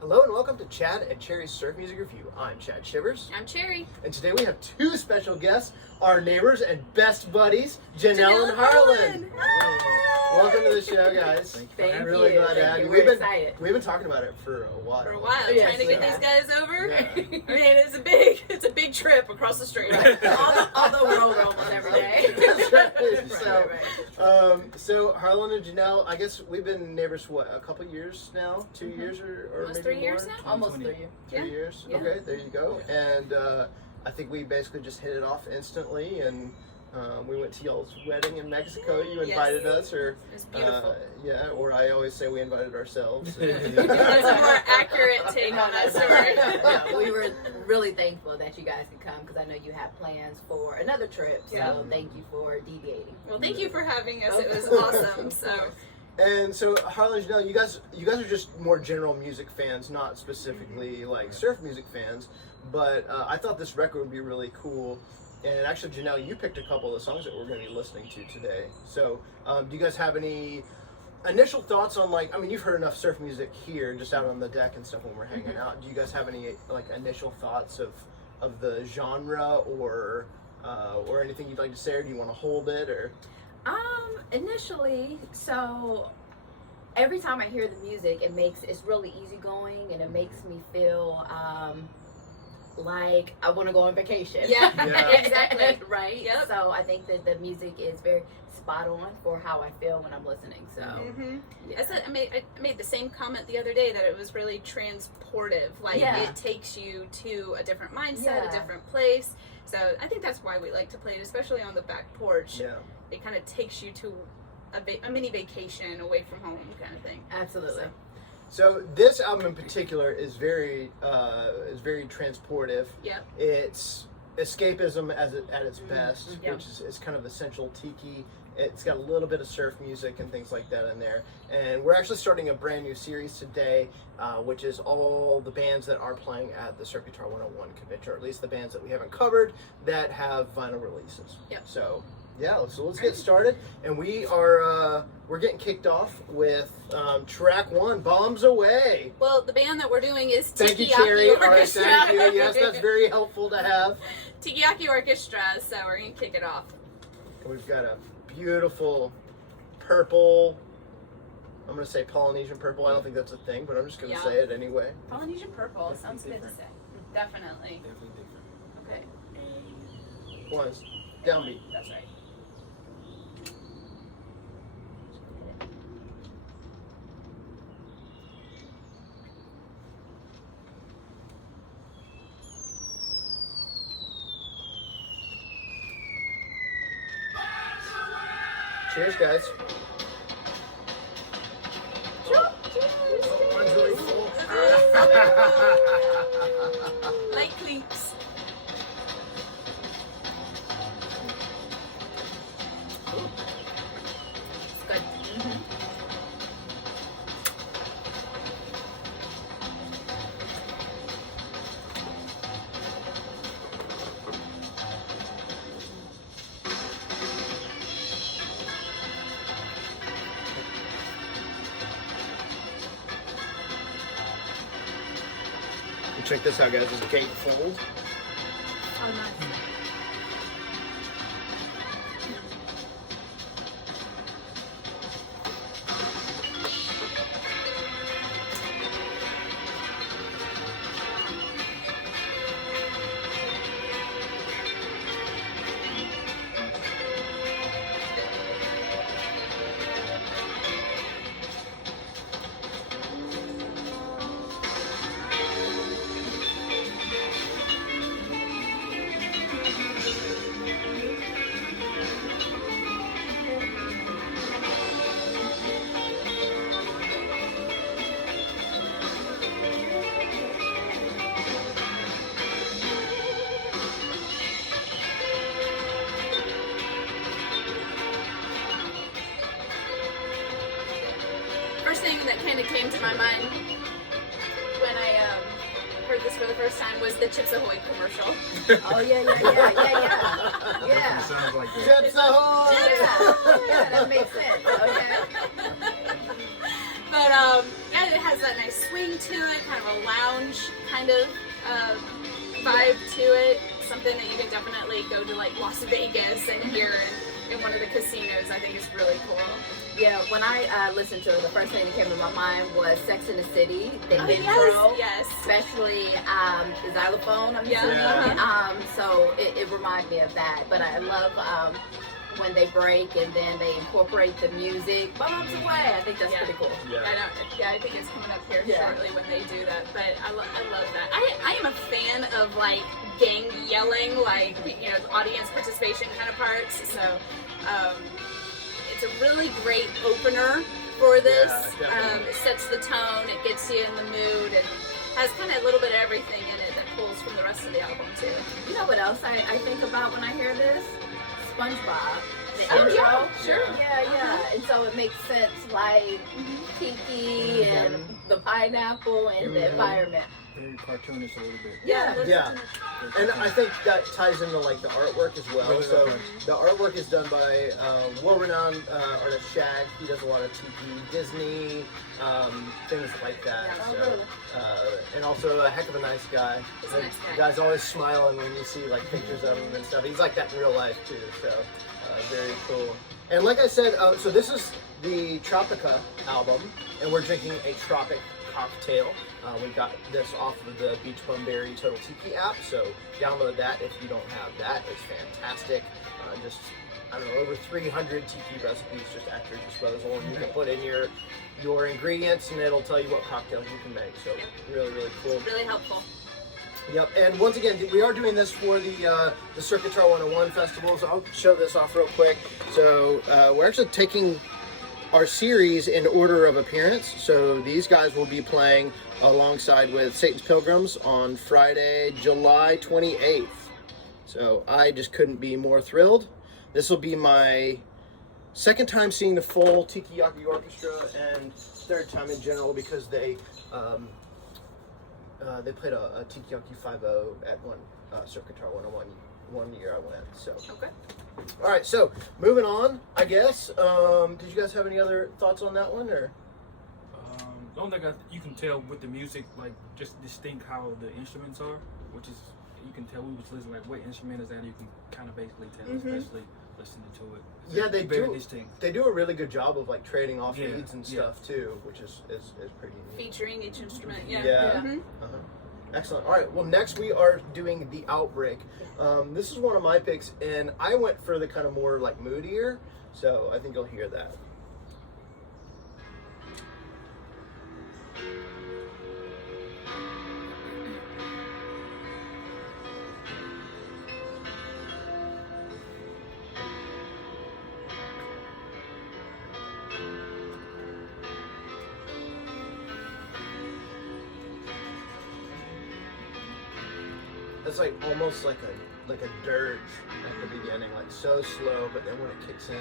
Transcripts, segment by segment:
Hello and welcome to Chad and Cherry's Surf Music Review. I'm Chad Shivers. I'm Cherry. And today we have two special guests, our neighbors and best buddies, Janelle and Harlen. Welcome to the show, guys. Thank you. I'm really glad to have you. We're excited. We've been talking about it for a while. Yes, Trying to get yeah. these guys over. Yeah. I mean, it's a big trip across the street. Although we're over almost every day. That's right. Right. So Harlan and Janelle, I guess we've been neighbors, what, a couple years now? 2 years or Almost maybe 3 years more? now? Almost 3 years. 3 years? Yeah. Okay, there you go. And I think we basically just hit it off instantly, and we went to y'all's wedding in Mexico. You invited Yes. us, or It's beautiful. yeah, or I always say we invited ourselves. That's a more accurate take on that story. No, we were really thankful that you guys could come because I know you have plans for another trip. So Yeah. thank you for deviating. Well, thank you for having us. It was awesome. So, And so, Harlan and Janelle, you guys are just more general music fans, not specifically like surf music fans. But I thought this record would be really cool. And actually, Janelle, you picked a couple of the songs that we're going to be listening to today. So, do you guys have any initial thoughts on, like, I mean, you've heard enough surf music here, just out on the deck and stuff when we're hanging out. Do you guys have any like initial thoughts of the genre or anything you'd like to say, or do you want to hold it, or? Initially, so every time I hear the music, it's really easygoing and it makes me feel like I want to go on vacation. yeah, Yeah. exactly. Right? Yep. So I think that the music is very spot on for how I feel when I'm listening. So I said I made the same comment the other day that it was really transportive. Like Yeah. it takes you to a different mindset, Yeah. a different place. So I think that's why we like to play it, especially on the back porch. Yeah. It kind of takes you to a mini vacation away from home, kind of thing. absolutely. So this album in particular is very transportive. Yep. It's escapism at its best, Yep. which is kind of essential tiki. It's got a little bit of surf music and things like that in there. And we're actually starting a brand new series today, which is all the bands that are playing at the Surf Guitar 101 convention, or at least the bands that we haven't covered that have vinyl releases. Yep. So yeah, so let's get started. And we're getting kicked off with track 1, Bombs Away. Well, the band that we're doing is Thank you, Tikiyaki Cherry. All right, Orchestra. thank you. Yes, that's very helpful to have. Tikiyaki Orchestra, so we're going to kick it off. And we've got a beautiful purple, I'm going to say Polynesian purple. I don't think that's a thing, but I'm just going to Yeah. say it anyway. Polynesian purple, sounds good to say. Definitely. Okay, One is downbeat. that's right. Cheers, guys. Mine's really full. Light clinks. It's good. Check this out, guys. There's a gatefold. Oh, nice. First thing that kind of came to my mind when I heard this for the first time was the Chips Ahoy commercial. Oh yeah. Yeah. Sounds like it. Chips Ahoy! Yeah, that makes sense. Okay. But yeah, it has that nice swing to it, kind of a lounge kind of vibe to it. Something that you can definitely go to like Las Vegas and hear in one of the casinos. I think is really cool. Yeah, when I listened to it, the first thing that came to my mind was Sex and the City, the intro. Yes. Especially the xylophone, I'm Yeah. assuming. So it reminded me of that. But I love when they break and then they incorporate the music. Bombs away! I think that's pretty cool. Yeah. I think it's coming up here Yeah. shortly when they do that. But I love that. I am a fan of like gang yelling, like audience participation kind of parts. So it's a really great opener for this. Yeah, It sets the tone. It gets you in the mood and has kind of a little bit of everything in it that pulls from the rest of the album too. You know what else I think about when I hear this? SpongeBob. The Oh, intro. yeah, sure. Yeah. And so it makes sense, like Kiki and the pineapple and the environment. Very cartoonish a little bit. Yeah. And I think that ties into like the artwork as well. So the artwork is done by world-renowned artist Shag. He does a lot of Tiki, Disney, things like that. And also a heck of a nice guy. He's a nice guy. The guy's always smiling when you see like pictures of him and stuff. He's like that in real life too. So very cool. And like I said, so this is the Tropika album, and we're drinking a Tropic Cocktail. We got this off of the Beach Bum Berry Total Tiki app, so download that if you don't have that. It's fantastic. Just, I don't know, over 300 tiki recipes just at your disposal, and you can put in your ingredients, and it'll tell you what cocktails you can make. So really, really cool. Really helpful. Yep, and once again, we are doing this for the Circuit Guitar 101 festival, so I'll show this off real quick. So we're actually taking our series in order of appearance. So these guys will be playing alongside with Satan's Pilgrims on Friday, July 28th. So I just couldn't be more thrilled. This will be my second time seeing the full Tikiyaki Orchestra and third time in general because they played a Tikiyaki 5.0 at one Circuit Guitar 101 one year I went. So Okay. all right, so moving on, I guess. Did you guys have any other thoughts on that one, or? The only thing you can tell with the music, like just distinct how the instruments are, which is you can tell we was listening like what instrument is that. You can kind of basically tell, especially listening to it. Yeah, they very do. distinct. They do a really good job of like trading off Yeah, leads and yeah. stuff too, which is pretty neat. Featuring each instrument. Yeah. Yeah. Mhm. Uh-huh. Excellent. All right. Well, next we are doing the Outbreak. This is one of my picks, and I went for the kind of more like moodier. So I think you'll hear that. It's like almost like a dirge at the beginning, like so slow, but then when it kicks in.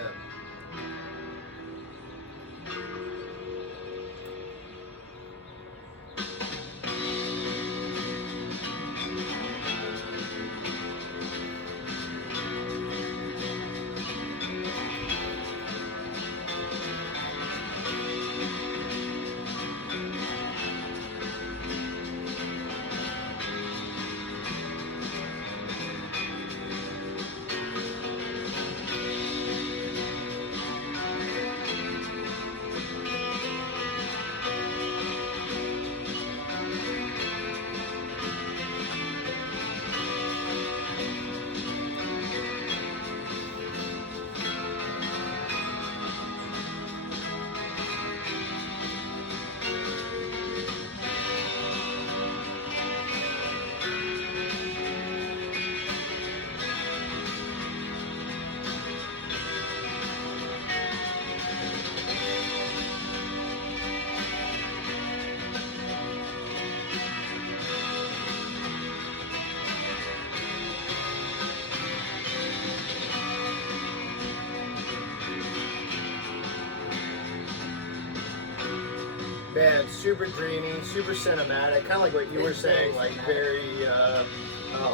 Man, super dreamy, super cinematic, kind of like what you were saying, like very, a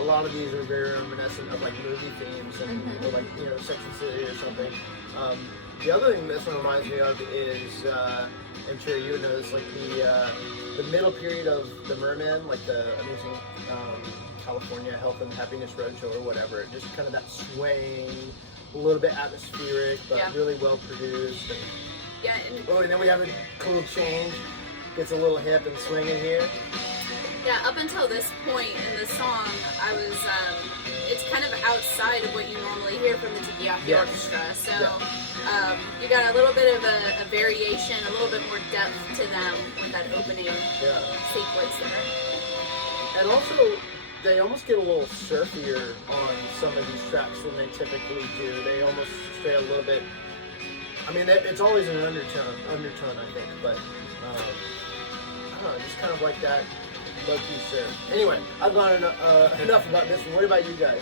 lot of these are very reminiscent of like movie themes and or like, you know, Sex and the City or something. The other thing this one reminds me of is, and Cherry, you would know this, like the middle period of the Merman, like the Amazing California Health and Happiness Roadshow or whatever. Just kind of that swaying, a little bit atmospheric, but really well produced. And, and then we have a cool change. Gets a little hip and swinging here. Yeah, up until this point in the song, I was, it's kind of outside of what you normally hear from the Tikiyaki Orchestra. So you got a little bit of a variation, a little bit more depth to them with that opening sequence there. And also, they almost get a little surfier on some of these tracks than they typically do. They almost stay a little bit, I mean, it's always an undertone, I think, but I don't know, just kind of like that low-key surf. Anyway, I've gone enough about this one. What about you guys?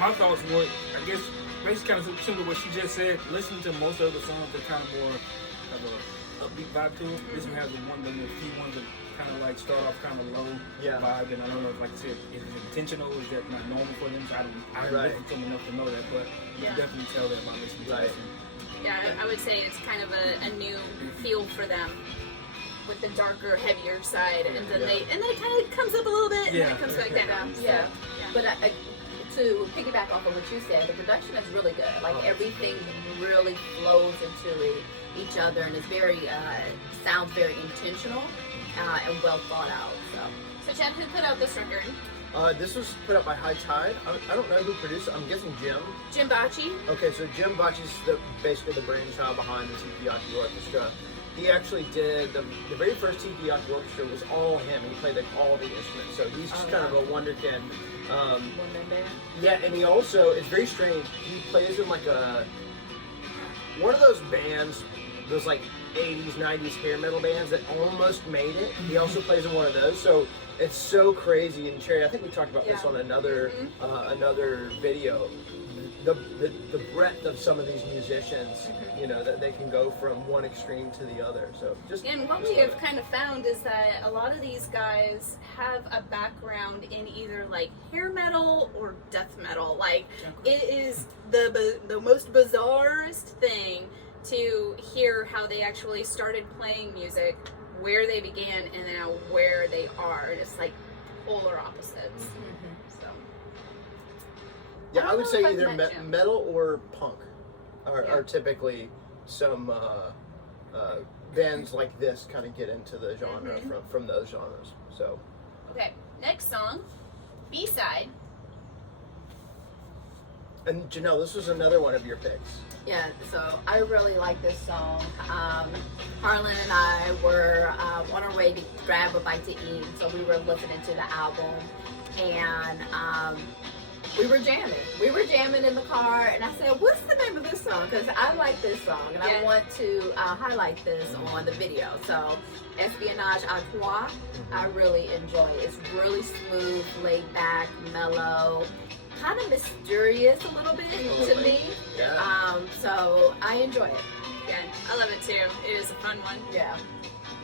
My thoughts were, I guess, basically kind of similar to what she just said. Listening to most of the songs, they're kind of more of a upbeat vibe to it. This one has the few ones that kind of like start off kind of low vibe, and I don't know if, like I said, is it intentional, is that not normal for them? So I don't listen to them enough to know that, but you can definitely tell that by listening to this one. Yeah, I would say it's kind of a new feel for them with the darker, heavier side, and then then it kind of comes up a little bit, and then it comes back down. But to piggyback off of what you said, the production is really good. Like everything really flows into each other, and it's very sounds very intentional and well thought out. So Chad, who put out this record? This was put out by High Tide. I don't know who produced it. I'm guessing Jim. Jim Bocci. Okay, so Jim Bocci's basically the brainchild behind the Tikiyaki Orchestra. He actually did the very first Tikiyaki Orchestra was all him. He played like all the instruments, so he's just kind of a wonderkind. Yeah, and he also, it's very strange. He plays in like one of those bands, those like 80s, 90s hair metal bands that almost made it. He also plays in one of those, so it's so crazy. And Cherry, I think we talked about this on another video. The breadth of some of these musicians, you know, that they can go from one extreme to the other. So and what we have kind of found is that a lot of these guys have a background in either like hair metal or death metal. Like it is the most bizarrest thing to hear how they actually started playing music, where they began, and now where they are. It's like polar opposites. Yeah, I would say either metal or punk are typically some bands like this kind of get into the genre from those genres. So. Okay, next song, B-side. And Janelle, this was another one of your picks. Yeah, so I really like this song. Harlan and I were on our way to grab a bite to eat, so we were listening to the album, and we were jamming. We were jamming in the car, and I said, what's the name of this song? Because I like this song, and I want to highlight this on the video. So, Espionage-a-trois, I really enjoy it. It's really smooth, laid back, mellow, kind of mysterious a little bit to me. Yeah. So, I enjoy it. Yeah, I love it too. It is a fun one. Yeah.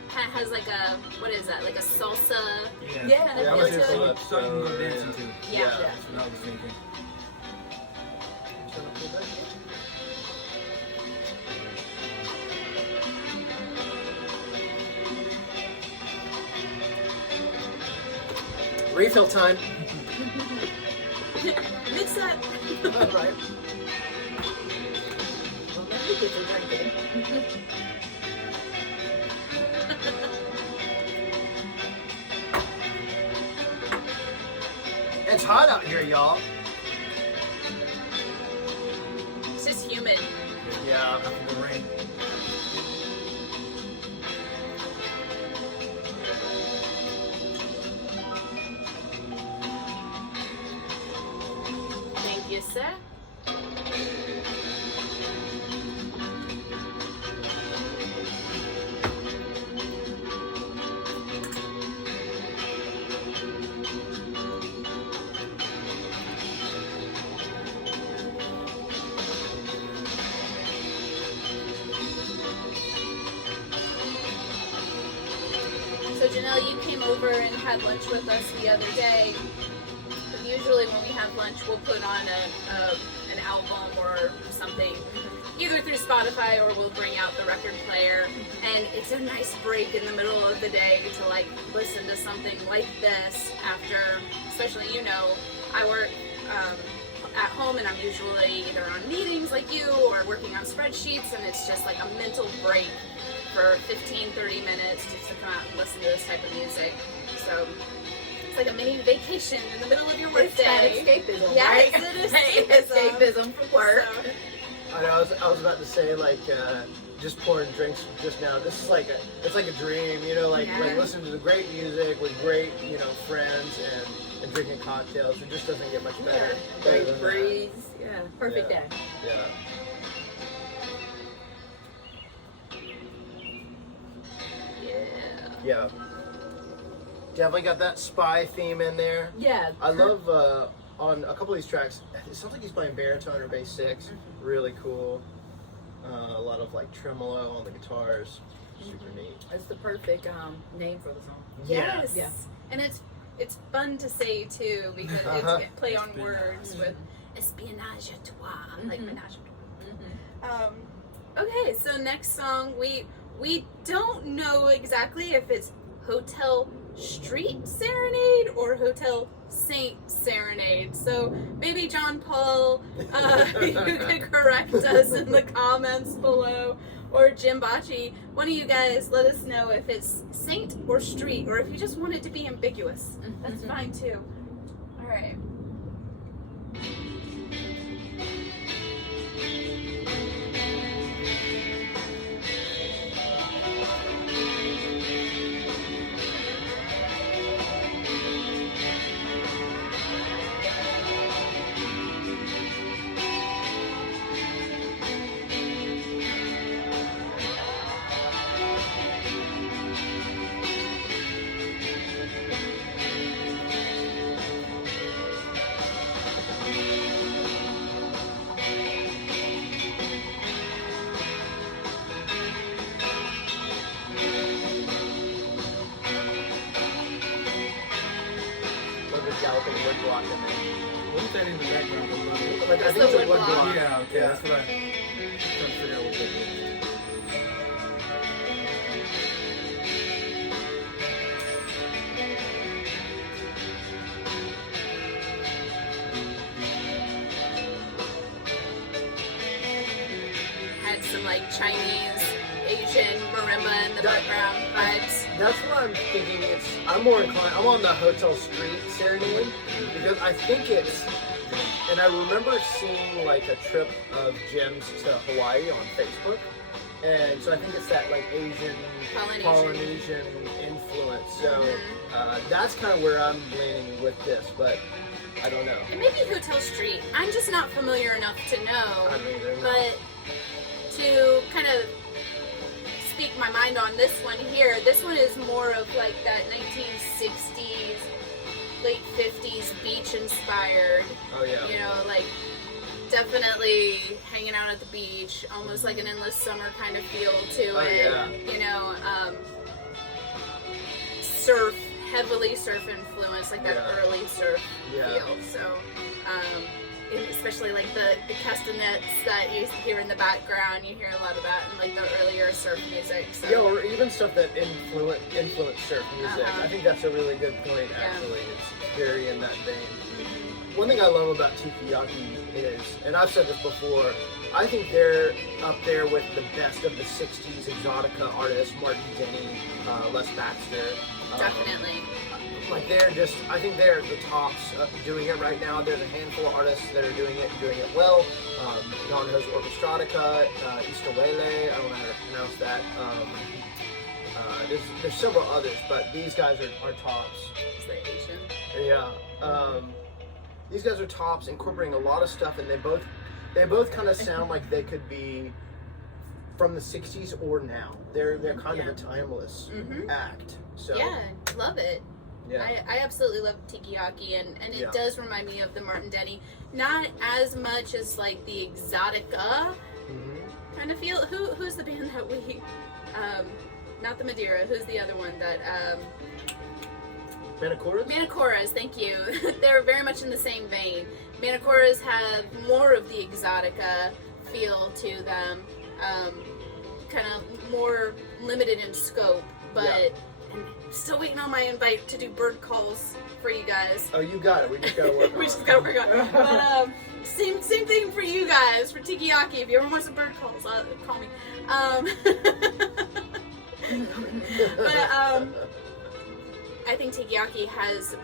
Kind of has like a, what is that, like a salsa? Yeah, kind of I feel was to just it. Something you were dancing to. Yeah. That's what I was thinking. Refill time. Mix that. All right. Well, let me get some drinking. It's hot out here, y'all. It's just humid. Yeah. The rain. Thank you, sir. So Janelle, you came over and had lunch with us the other day. Usually when we have lunch, we'll put on an album or something. either through Spotify or we'll bring out the record player. And it's a nice break in the middle of the day to like listen to something like this after, especially, you know, I work at home and I'm usually either on meetings like you or working on spreadsheets, and it's just like a mental break for 15-30 minutes just to come out and listen to this type of music. So it's like a mini vacation in the middle of your workday. It's escapism, Yes, right? it is escapism. Escapism from work. So, I know, I was about to say, like, just pouring drinks just now. This is like it's like a dream, you know, like listening to the great music with great, you know, friends and drinking cocktails. It just doesn't get much better. Great than that. breeze. Yeah, perfect day. Yeah. Yeah. Definitely got that spy theme in there. Yeah. I love on a couple of these tracks, it sounds like he's playing baritone or bass six. Really cool. A lot of like tremolo on the guitars. Super neat. It's the perfect name for the song. yes. Yeah. And it's fun to say too because it's play on words with Espionage-a-trois, like menage a trois. Okay, so next song we don't know exactly if it's Hotel Street Serenade or Hotel St Serenade. So maybe John Paul, you could correct us in the comments below, or Jim Bocci. One of you guys let us know if it's Saint or Street, or if you just want it to be ambiguous. That's fine too. All right. Galloping wood block in there. What is that in the background? Like, I It's think the it's a wood wood block. block. Yeah, okay, Yeah. that's what I'm trying to figure out what that is. Had some like Chinese, Asian marimba in the background vibes. That's what I'm thinking. I'm more inclined. I'm on the Hotel Street Serenade because I think it's. And I remember seeing like a trip of Jim's to Hawaii on Facebook, and so I think it's that like Asian, Polynesian influence. So that's kind of where I'm leaning with this, but I don't know. It may be Hotel Street. I'm just not familiar enough to I know. don't either. But to kind of speak my mind on this one here, this one is more of like that 1960s, late 50s beach inspired. Oh yeah. You know, like definitely hanging out at the beach, almost like an endless summer kind of feel to it. Yeah. You know, heavily surf influence, like that early surf feel. So, especially like the castanets that you hear in the background, you hear a lot of that in like the earlier surf music. So. Yeah, or even stuff that influence surf music. I think that's a really good point, actually. It's very in that vein. One thing I love about Tikiyaki is, and I've said this before, I think they're up there with the best of the 60s exotica artists, Martin Denny, Les Baxter. Definitely. Like I think they're the tops of doing it right now. There's a handful of artists that are doing it well. Don has Orchestratica, Istawele, I don't know how to pronounce that. There's several others, but these guys are tops. It's the Asian. Yeah. These guys are tops, incorporating a lot of stuff, and they both kind of sound like they could be from the 60s or now. They're kind of a timeless act. So Yeah, love it. yeah. I absolutely love Tikiyaki, and it does remind me of the Martin Denny. Not as much as like the exotica kind of feel. Who's the band that we not the Madeira, who's the other one that Manicoras? Manicoras, thank you. They're very much in the same vein. Manicoras have more of the exotica feel to them, kind of more limited in scope, but I'm still waiting on my invite to do bird calls for you guys. Oh, you got it. We just got to work on We it. just gotta work on it. But same thing for you guys, for Tikiyaki. If you ever want some bird calls, call me. But I think Tikiyaki has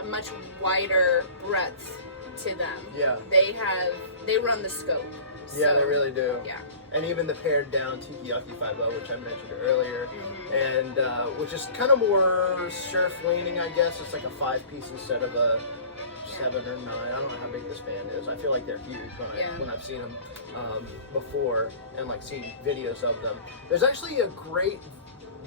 a much wider breadth to them. Yeah. They run the scope. Yeah, So, they really do. Yeah. And even the pared down Tikiyaki 5.0, which I mentioned earlier, and which is kind of more surf leaning, I guess. It's like a 5-piece instead of a 7 or 9. I don't know how big this band is. I feel like they're huge when I've seen them before and like seen videos of them. There's actually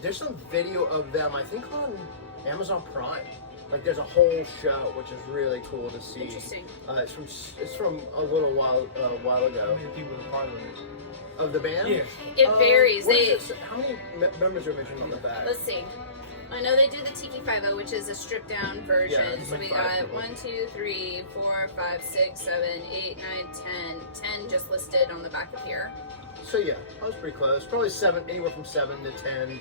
there's some video of them, I think on Amazon Prime. Like there's a whole show, which is really cool to see. Interesting. It's from a little while ago. How many people are part of it? Of the band? Yeah. It varies. What is it? How many members are mentioned on the back? Let's see. I know they do the Tiki 5.0, which is a stripped down version. Yeah, it's So like we 5 got people. 1, 2, 3, 4, 5, 6, 7, 8, 9, 10. 10 just listed on the back of here. So yeah, I was pretty close. Probably 7, anywhere from 7 to 10.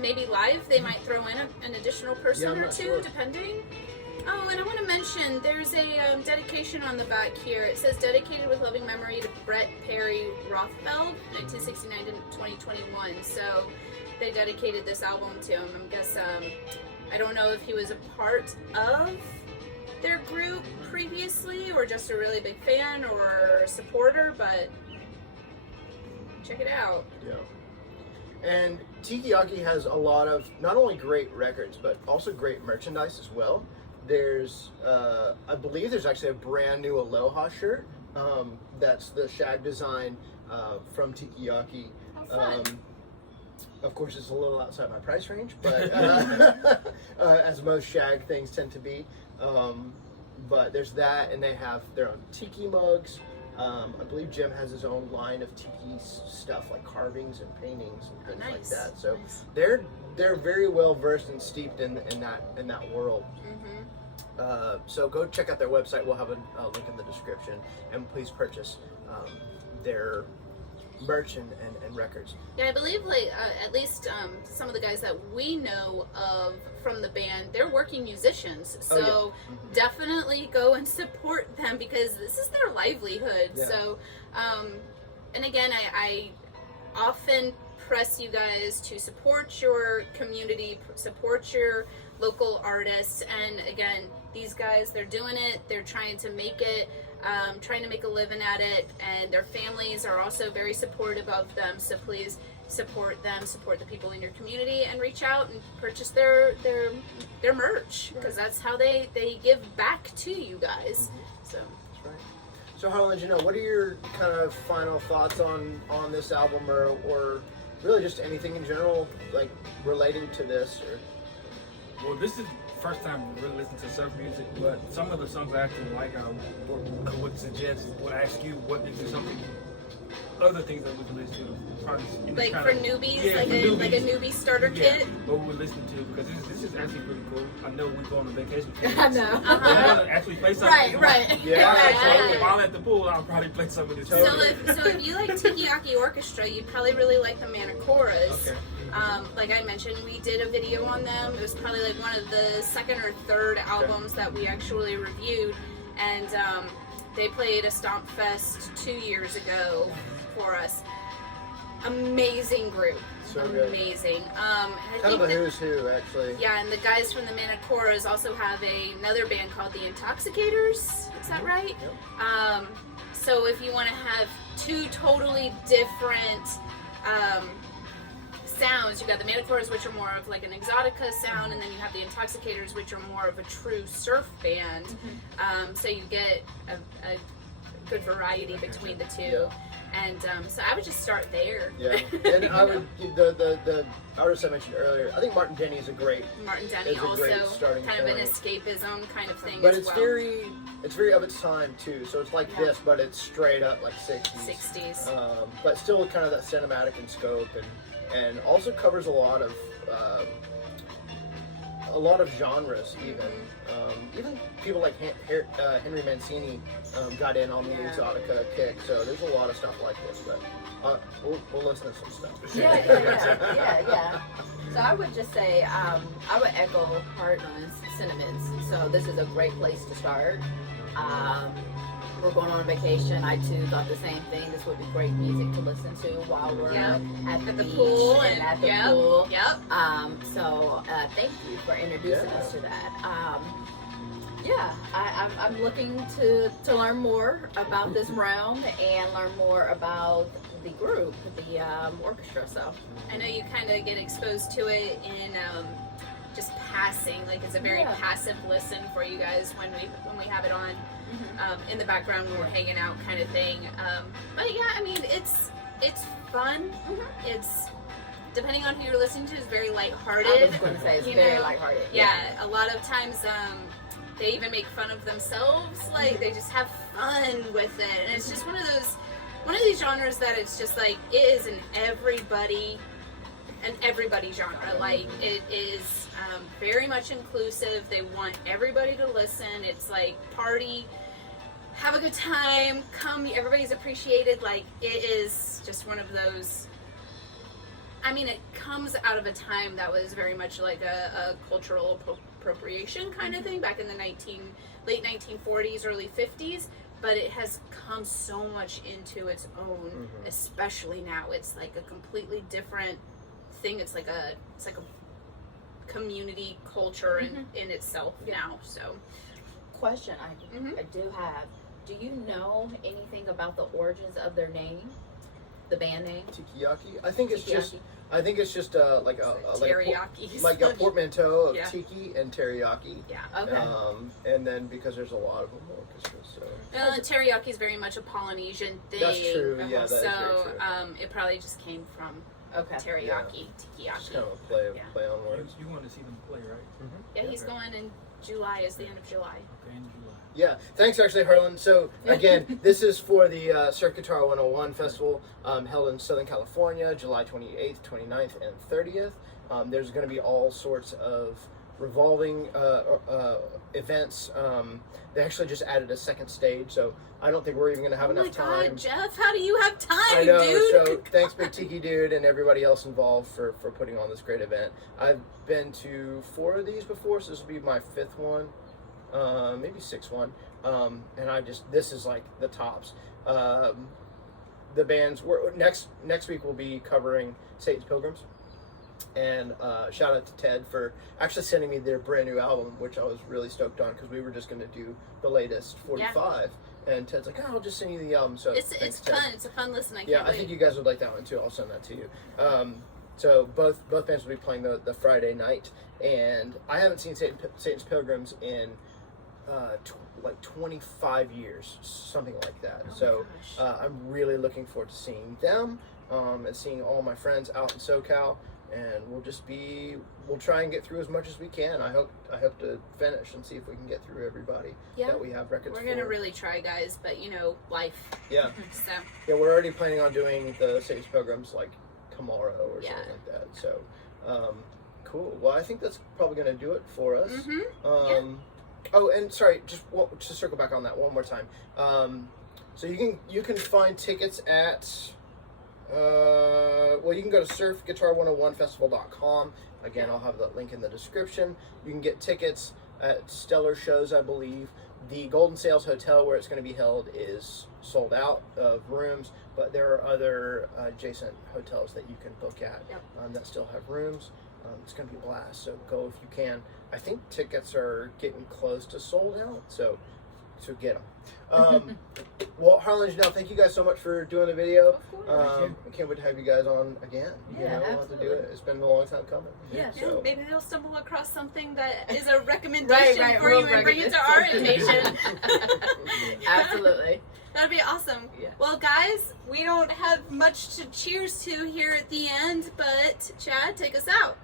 Maybe live, they might throw in an additional person I'm or not two, sure. depending. Oh, and I want to mention, there's a dedication on the back here. It says, dedicated with loving memory to Brett Perry Rothfeld, 1969 to 2021. So they dedicated this album to him. I guess, I don't know if he was a part of their group previously, or just a really big fan or a supporter, but check it out. Yeah. And Tikiyaki has a lot of not only great records, but also great merchandise as well. There's, I believe there's actually a brand new Aloha shirt. That's the shag design from Tikiyaki. How fun. Of course, it's a little outside my price range, but as most shag things tend to be. But there's that, and they have their own tiki mugs. I believe Jim has his own line of tiki stuff, like carvings and paintings and things like that. So they're very well versed and steeped in that world. So go check out their website. We'll have a link in the description, and please purchase their merch and records. Yeah, I believe like at least some of the guys that we know of from the band, they're working musicians. So definitely go and support them, because this is their livelihood. Yeah. So, and again, I often press you guys to support your community, support your local artists. And again, these guys, they're doing it. They're trying to make it. Trying to make a living at it, and their families are also very supportive of them. So please support them, support the people in your community, and reach out and purchase their merch, because that's how they give back to you guys. So That's right. So Harlan, what are your kind of final thoughts on this album, or really just anything in general, like relating to this? Or Well, this is the first time really listening to surf music, but some of the songs I actually like, I would suggest, would ask you what is something, other things that we can listen to. Probably, like kind for of- newbies, yeah, like for a newbies. newbie starter Yeah, kit. what we listen to, because this is actually pretty cool. I know we go on a vacation. I know. Uh-huh. We'll actually play something. Right. Yeah. So while at the pool, I'll probably play some of this. So if you like Tikiyaki Orchestra, you'd probably really like the Manicoras. Okay. Like I mentioned, we did a video on them. It was probably like one of the second or third albums that we actually reviewed, and they played a Stomp Fest 2 years ago for us. Amazing group. So good. Amazing. And I Kind of a think who's who, actually. yeah, and the guys from the Manicoras also have another band called the Intoxicators. Is that right? Yep. So if you want to have two totally different sounds, you got the Manicoras, which are more of like an exotica sound, and then you have the Intoxicators, which are more of a true surf band. So you get a good variety between the two. Yeah. And so I would just start there. Yeah, and I would the artist I mentioned earlier. I think Martin Denny is a great, Martin Denny It's a also great starting kind of an point. escapism kind of thing but as it's well. very of its time too. So it's like Yeah. this, but it's straight up like 60s. 60s. But still kind of that cinematic in scope, and also covers a lot of a lot of genres even. Even people like Henry Mancini got in on the exotica kick. So there's a lot of stuff like this, but we'll listen to some stuff. Yeah. So I would just say, I would echo Hartman's sentiments. So this is a great place to start. We're going on a vacation. I too thought the same thing. This would be great music to listen to while we're at the pool and at the pool. Yep. So thank you for introducing us to that. I'm looking to learn more about this round and learn more about the group, the orchestra. So I know you kind of get exposed to it in just passing. Like it's a very passive listen for you guys when we have it on. In the background when we're hanging out, kind of thing. But yeah, I mean, it's fun. It's depending on who you're listening to, is very lighthearted. I was going to say it's very lighthearted. Yeah, a lot of times they even make fun of themselves. Like they just have fun with it, and it's just one of these genres that it's just like it is an everybody genre. Like it is very much inclusive. They want everybody to listen. It's like party, have a good time, come, everybody's appreciated. Like it is just one of those. I mean, it comes out of a time that was very much like a cultural appropriation kind of thing back in the late 1940s, early 50s. But it has come so much into its own, especially now. It's like a completely different thing. It's like a community culture in itself now. So, question I do have: do you know anything about the origins of their name, the band name? Tikiyaki. I think it's just like a teriyaki, like a portmanteau of tiki and teriyaki. Yeah. Okay. And then because there's a lot of them orchestras, so. Teriyaki is very much a Polynesian thing. That's true. Yeah, that is very so true. it probably just came from teriyaki, tikiyaki. Just kind of a play on words. You want to see them play, right? Yeah, he's going in July. Is the end of July. Okay, in July. Yeah, thanks actually, Harlan. So again, this is for the Surf Guitar 101 Festival held in Southern California, July 28th, 29th, and 30th. There's going to be all sorts of revolving events. They actually just added a second stage, so I don't think we're even going to have enough time. Oh my God, Jeff, how do you have time, I know, dude? So thanks, Big Tiki Dude, and everybody else involved for putting on this great event. I've been to 4 of these before, so this will be my 5th one. Maybe 6th one, and this is like the tops. The bands next week we'll be covering Satan's Pilgrims, and shout out to Ted for actually sending me their brand new album, which I was really stoked on because we were just going to do the latest 45, and Ted's like, "Oh, I'll just send you the album." So it's fun. It's a fun listen. I think you guys would like that one too. I'll send that to you. So both bands will be playing the Friday night, and I haven't seen Satan's Pilgrims in like 25 years, something like that. I'm really looking forward to seeing them and seeing all my friends out in SoCal, and we'll try and get through as much as we can. I hope to finish and see if we can get through everybody that we have records for. We're gonna really try, guys, but life. Yeah. So yeah, we're already planning on doing the Satan's Pilgrims like tomorrow or something like that. So cool. Well, I think that's probably gonna do it for us. Oh, and sorry, just to circle back on that one more time. So you can find tickets at you can go to surfguitar101festival.com. Again, I'll have the link in the description. You can get tickets at Stellar Shows, I believe. The Golden Sails Hotel, where it's going to be held, is sold out of rooms, but there are other adjacent hotels that you can book at that still have rooms. It's going to be a blast, so go if you can. I think tickets are getting close to sold out, so get them. Well, Harlan and Janelle, thank you guys so much for doing the video. Of course. I can't wait to have you guys on again. We'll have to do it. It's been a long time coming. Yeah, so. Maybe they'll stumble across something that is a recommendation for you and bring it to our invitation. Absolutely. That'd be awesome. Yeah. Well, guys, we don't have much to cheers to here at the end, but Chad, take us out.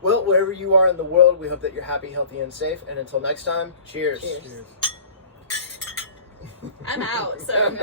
Well, wherever you are in the world, we hope that you're happy, healthy, and safe. And until next time, cheers. Cheers. I'm out. So.